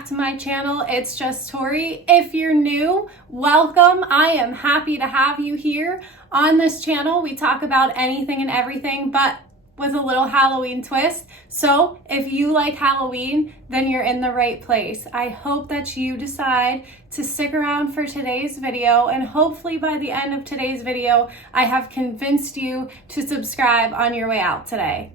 back to my channel. It's just Tori. If you're new, welcome. I am happy to have you here. On this channel, we talk about anything and everything, but with a little Halloween twist. So if you like Halloween, then you're in the right place. I hope that you decide to stick around for today's video, and hopefully by the end of today's video, I have convinced you to subscribe on your way out today.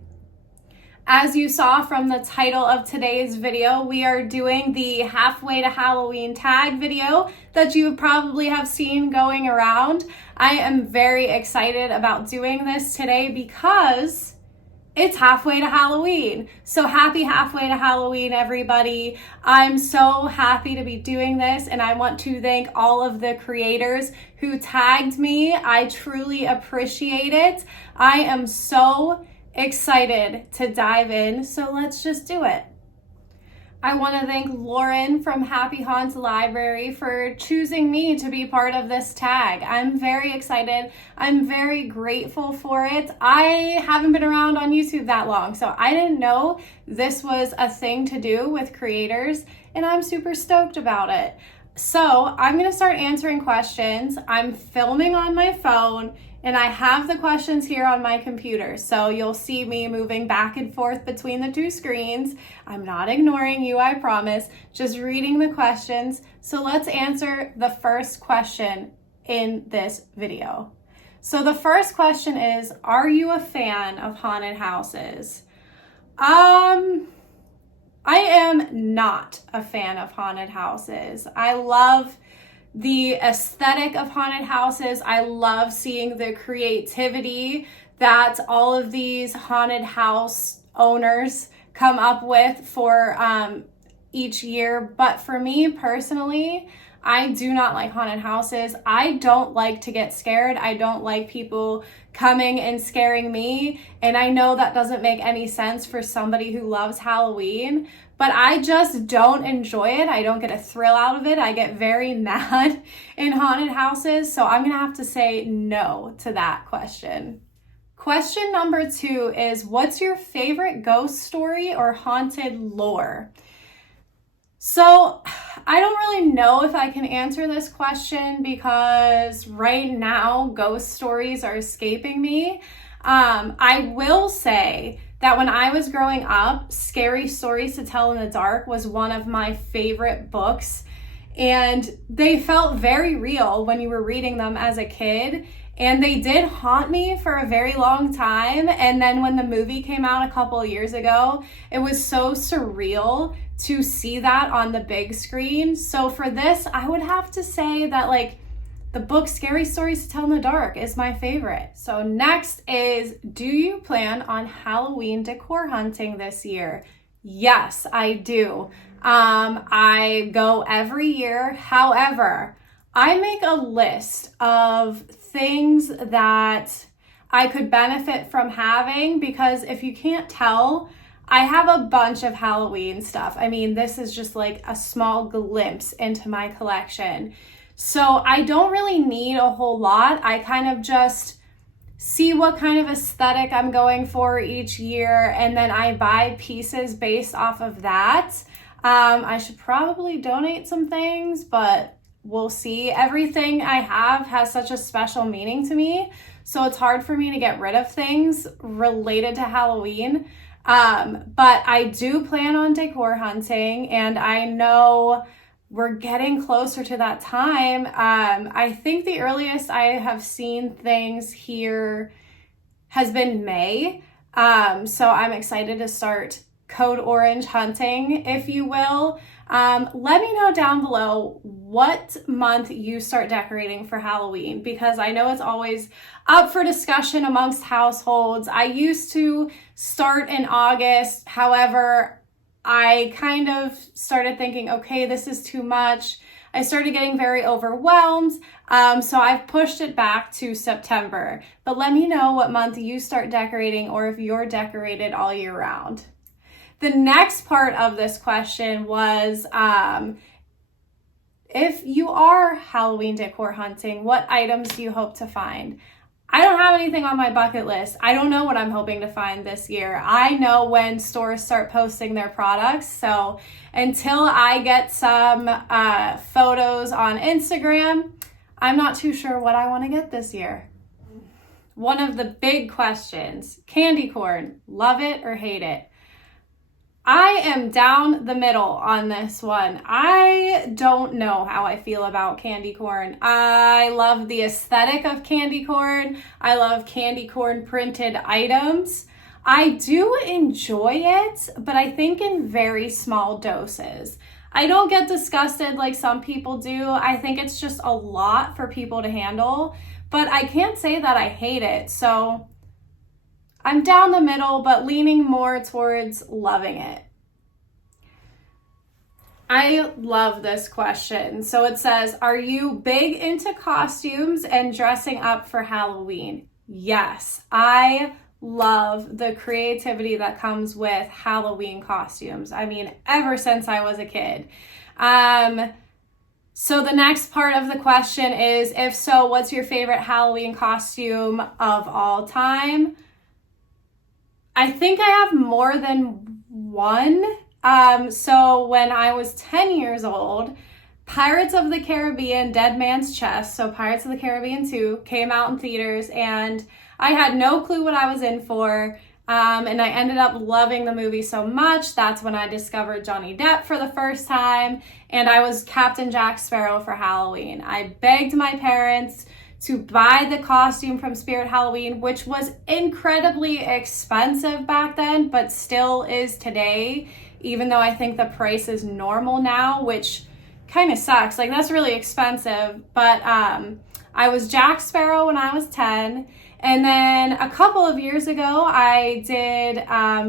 As you saw from the title of today's video, we are doing the halfway to Halloween tag video that you probably have seen going around. I am very excited about doing this today because it's halfway to Halloween. So happy halfway to Halloween, everybody. I'm so happy to be doing this, and I want to thank all of the creators who tagged me. I truly appreciate it. I am so excited to dive in, so let's just do it. I want to thank Lauren from Happy Haunts Library for choosing me to be part of this tag. I'm very excited. I'm very grateful for it. I haven't been around on YouTube that long, so I didn't know this was a thing to do with creators, and I'm super stoked about it. So I'm going to start answering questions. I'm filming on my phone, and I have the questions here on my computer. So you'll see me moving back and forth between the two screens. I'm not ignoring you, I promise. Just reading the questions. So let's answer the first question in this video. So the first question is, are you a fan of haunted houses? I am not a fan of haunted houses. I love the aesthetic of haunted houses. I love seeing the creativity that all of these haunted house owners come up with for each year. But for me personally, I do not like haunted houses. I don't like to get scared. I don't like people coming and scaring me. And I know that doesn't make any sense for somebody who loves Halloween, but I just don't enjoy it. I don't get a thrill out of it. I get very mad in haunted houses. So I'm gonna have to say no to that question. Question number 2 is, what's your favorite ghost story or haunted lore? So I don't really know if I can answer this question because right now ghost stories are escaping me. I will say that when I was growing up, Scary Stories to Tell in the Dark was one of my favorite books, and they felt very real when you were reading them as a kid, and they did haunt me for a very long time. And then when the movie came out a couple years ago, it was so surreal to see that on the big screen. So for this, I would have to say that the book Scary Stories to Tell in the Dark is my favorite. So next is, do you plan on Halloween decor hunting this year? Yes, I do. I go every year. However, I make a list of things that I could benefit from having, because if you can't tell, I have a bunch of Halloween stuff. I mean, this is just like a small glimpse into my collection. So I don't really need a whole lot. I kind of just see what kind of aesthetic I'm going for each year, and then I buy pieces based off of that. I should probably donate some things, but we'll see. Everything I have has such a special meaning to me, so it's hard for me to get rid of things related to Halloween. But I do plan on decor hunting, and I know we're getting closer to that time. I think the earliest I have seen things here has been May. So I'm excited to start Code Orange hunting, if you will. Let me know down below what month you start decorating for Halloween, because I know it's always up for discussion amongst households. I used to start in August. However, I kind of started thinking, okay, this is too much. I started getting very overwhelmed. So I've pushed it back to September. But let me know what month you start decorating, or if you're decorated all year round. The next part of this question was, if you are Halloween decor hunting, what items do you hope to find? I don't have anything on my bucket list. I don't know what I'm hoping to find this year. I know when stores start posting their products. So until I get some photos on Instagram, I'm not too sure what I want to get this year. One of the big questions, candy corn, love it or hate it? I am down the middle on this one. I don't know how I feel about candy corn. I love the aesthetic of candy corn. I love candy corn printed items. I do enjoy it, but I think in very small doses. I don't get disgusted like some people do. I think it's just a lot for people to handle, but I can't say that I hate it. So I'm down the middle, but leaning more towards loving it. I love this question. So it says, are you big into costumes and dressing up for Halloween? Yes, I love the creativity that comes with Halloween costumes. I mean, ever since I was a kid. So the next part of the question is, if so, what's your favorite Halloween costume of all time? I think I have more than one. So when I was 10 years old, Pirates of the Caribbean, Dead Man's Chest, so Pirates of the Caribbean 2 came out in theaters, and I had no clue what I was in for. And I ended up loving the movie so much. That's when I discovered Johnny Depp for the first time, and I was Captain Jack Sparrow for Halloween. I begged my parents to buy the costume from Spirit Halloween, which was incredibly expensive back then, but still is today, even though I think the price is normal now, which kind of sucks. Like, that's really expensive. But I was Jack Sparrow when I was 10. And then a couple of years ago, I did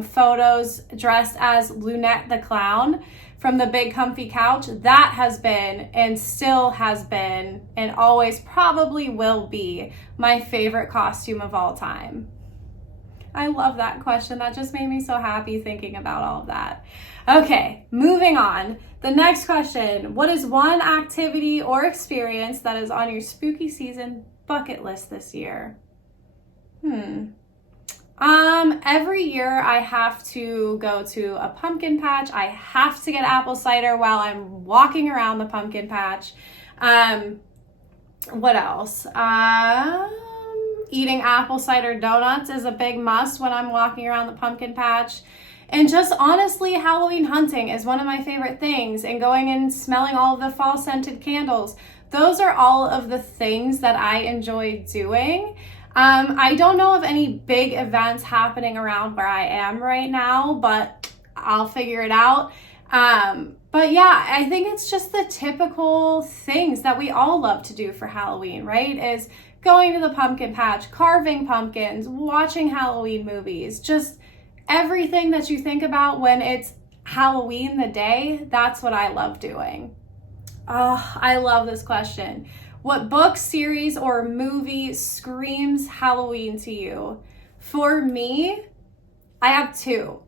photos dressed as Lunette the Clown from the Big Comfy Couch. That has been, and still has been, and always probably will be, my favorite costume of all time. I love that question. That just made me so happy thinking about all of that. Okay, moving on. The next question, what is one activity or experience that is on your spooky season bucket list this year? Every year I have to go to a pumpkin patch. I have to get apple cider while I'm walking around the pumpkin patch. What else? Eating apple cider donuts is a big must when I'm walking around the pumpkin patch. And just honestly, Halloween hunting is one of my favorite things, and going and smelling all of the fall scented candles. Those are all of the things that I enjoy doing. I don't know of any big events happening around where I am right now, but I'll figure it out. But yeah, I think it's just the typical things that we all love to do for Halloween, right? Is going to the pumpkin patch, carving pumpkins, watching Halloween movies, just everything that you think about when it's Halloween the day. That's what I love doing. Oh, I love this question. What book, series, or movie screams Halloween to you? For me, I have two.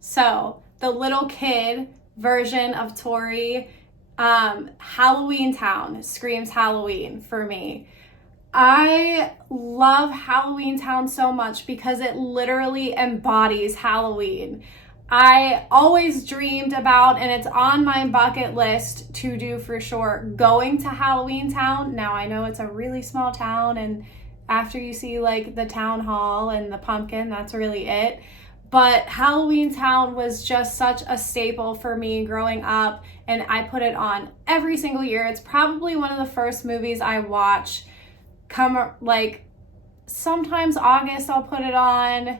So the little kid version of Tori, Halloween Town screams Halloween for me. I love Halloween Town so much because it literally embodies Halloween. I always dreamed about, and it's on my bucket list to do for sure, going to Halloween Town. Now I know it's a really small town, and after you see like the town hall and the pumpkin, that's really it. But Halloween Town was just such a staple for me growing up, and I put it on every single year. It's probably one of the first movies I watch. Come like sometimes August I'll put it on.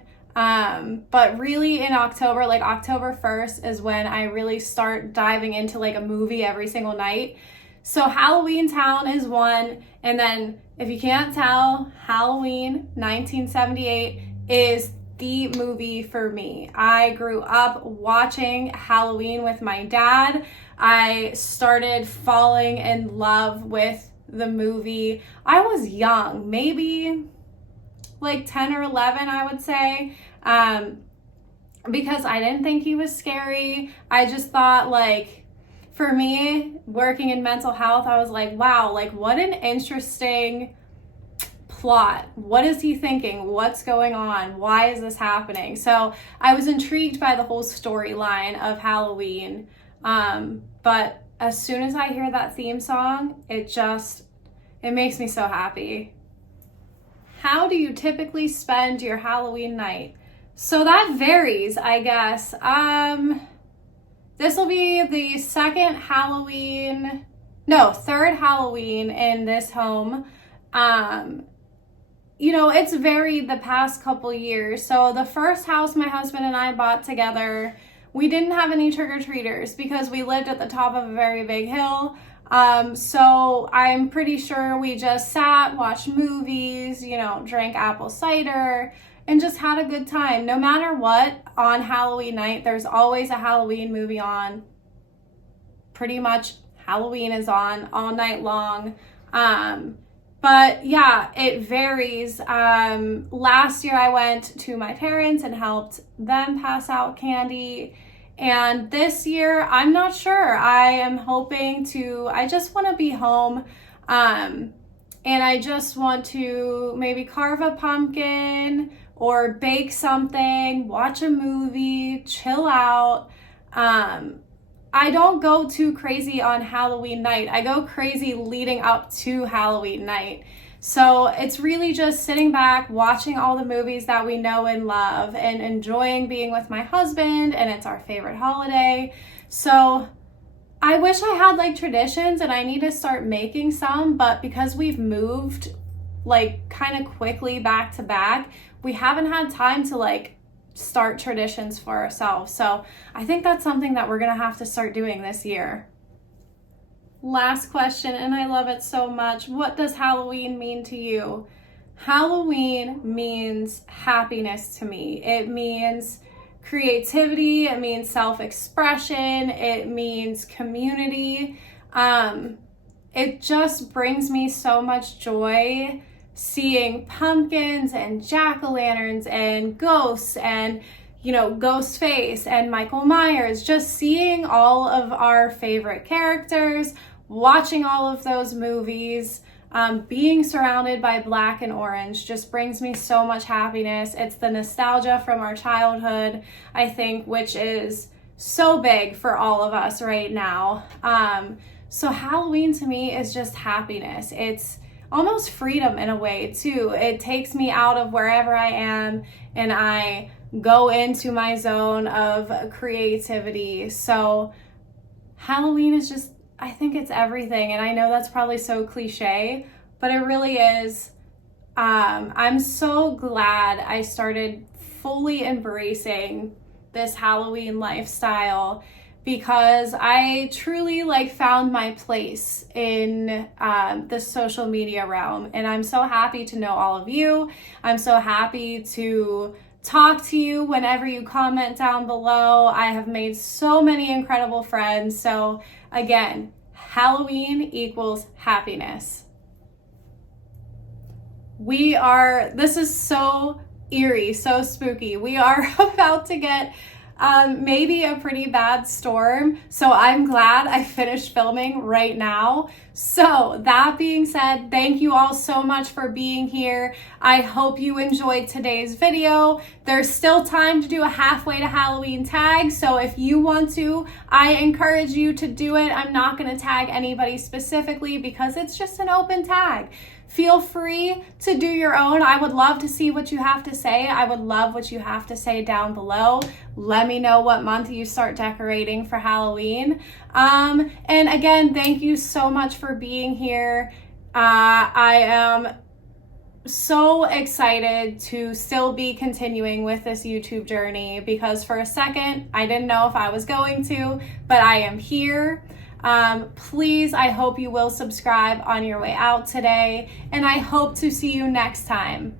But really in October, like October 1st is when I really start diving into like a movie every single night. So Halloween Town is one. And then if you can't tell, Halloween 1978 is the movie for me. I grew up watching Halloween with my dad. I started falling in love with the movie. I was young, maybe like 10 or 11, I would say, because I didn't think he was scary. I just thought, like, for me, working in mental health, I was like, wow, like what an interesting plot. What is he thinking? What's going on? Why is this happening? So I was intrigued by the whole storyline of Halloween. But as soon as I hear that theme song, it makes me so happy. How do you typically spend your Halloween night? So that varies, I guess. This will be the third Halloween in this home. It's varied the past couple years. So the first house my husband and I bought together, we didn't have any trick-or-treaters because we lived at the top of a very big hill. So I'm pretty sure we just sat, watched movies, drank apple cider, and just had a good time. No matter what, on Halloween night, there's always a Halloween movie on. Pretty much Halloween is on all night long. But yeah, it varies. Last year I went to my parents and helped them pass out candy. And this year, I'm not sure. I am hoping I just want to be home. And I just want to maybe carve a pumpkin or bake something, watch a movie, chill out. I don't go too crazy on Halloween night. I go crazy leading up to Halloween night. So it's really just sitting back, watching all the movies that we know and love, and enjoying being with my husband, and it's our favorite holiday. So I wish I had traditions, and I need to start making some, but because we've moved kind of quickly back to back, we haven't had time to start traditions for ourselves. So I think that's something that we're gonna have to start doing this year. Last question, and I love it so much. What does Halloween mean to you? Halloween means happiness to me. It means creativity. It means self-expression. It means community. It just brings me so much joy seeing pumpkins and jack-o'-lanterns and ghosts and Ghostface and Michael Myers, just seeing all of our favorite characters, watching all of those movies, being surrounded by black and orange just brings me so much happiness. It's the nostalgia from our childhood, I think, which is so big for all of us right now. So Halloween to me is just happiness. It's almost freedom in a way too. It takes me out of wherever I am and I go into my zone of creativity. So Halloween is just, I think it's everything. And I know that's probably so cliche, but it really is. I'm so glad I started fully embracing this Halloween lifestyle because I truly found my place in the social media realm. And I'm so happy to know all of you. I'm so happy to talk to you whenever you comment down below. I have made so many incredible friends. So again, Halloween equals happiness. This is so eerie, so spooky. We are about to get maybe a pretty bad storm. So I'm glad I finished filming right now. So that being said, thank you all so much for being here. I hope you enjoyed today's video. There's still time to do a halfway to Halloween tag. So if you want to, I encourage you to do it. I'm not going to tag anybody specifically because it's just an open tag. Feel free to do your own. I would love to see what you have to say. I would love what you have to say down below. Let me know what month you start decorating for Halloween. And again, thank you so much for being here. I am so excited to still be continuing with this YouTube journey because for a second, I didn't know if I was going to, but I am here. Please, I hope you will subscribe on your way out today, and I hope to see you next time.